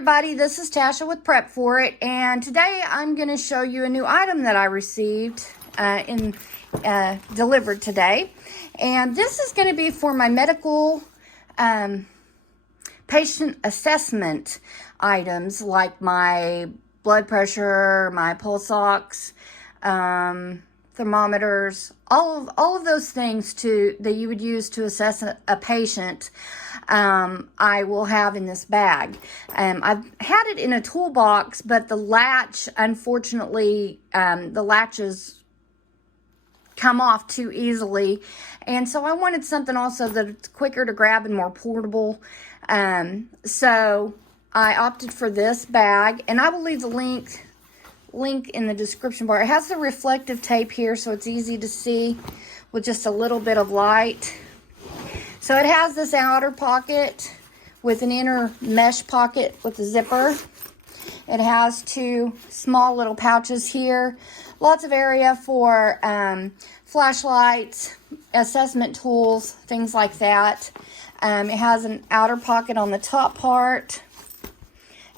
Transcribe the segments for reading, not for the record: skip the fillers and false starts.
everybody, this is Tasha with Prep For It, and today I'm going to show you a new item that I received delivered today. And this is going to be for my medical patient assessment items, like my blood pressure, my pulse ox, thermometers, all of those things that you would use to assess a patient. I will have in this bag. I've had it in a toolbox, but the latch, unfortunately, the latches come off too easily, and so I wanted something also that's quicker to grab and more portable. So I opted for this bag, and I will leave the link in the description bar. It has the reflective tape here, so it's easy to see with just a little bit of light. So it has this outer pocket with an inner mesh pocket with a zipper. It has two small little pouches here. Lots of area for flashlights, assessment tools, things like that. It has an outer pocket on the top part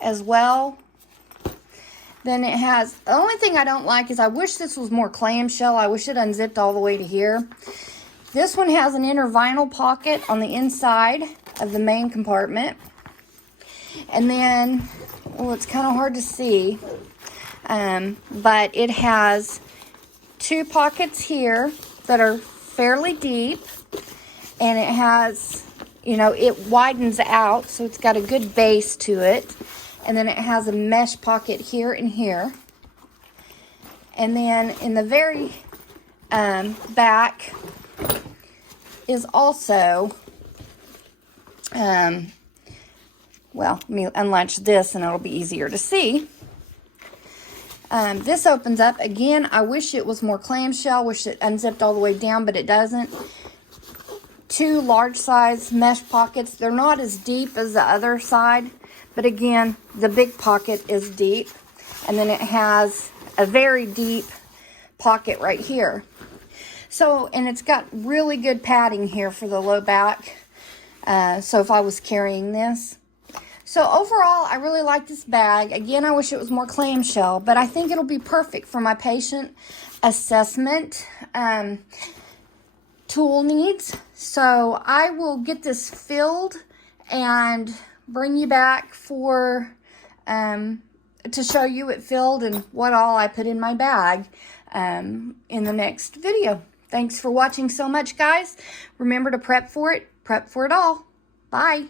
as well. Then it has, the only thing I don't like is I wish this was more clamshell. I wish it unzipped all the way to here. This one has an inner vinyl pocket on the inside of the main compartment. And then, well, it's kind of hard to see, but it has two pockets here that are fairly deep. And it has, you know, it widens out, so it's got a good base to it. And then it has a mesh pocket here and here. And then in the very back is also, well, let me unlatch this and it'll be easier to see. This opens up. Again, I wish it was more clamshell, wish it unzipped all the way down, but it doesn't. Two large size mesh pockets. They're not as deep as the other side, but again, the big pocket is deep. And then it has a very deep pocket right here. So, and it's got really good padding here for the low back. So if I was carrying this. So overall, I really like this bag. Again, I wish it was more clamshell, but I think it'll be perfect for my patient assessment tool needs. So I will get this filled and bring you back for to show you it filled and what all I put in my bag in the next video. Thanks for watching so much, guys. Remember to prep for it all. Bye.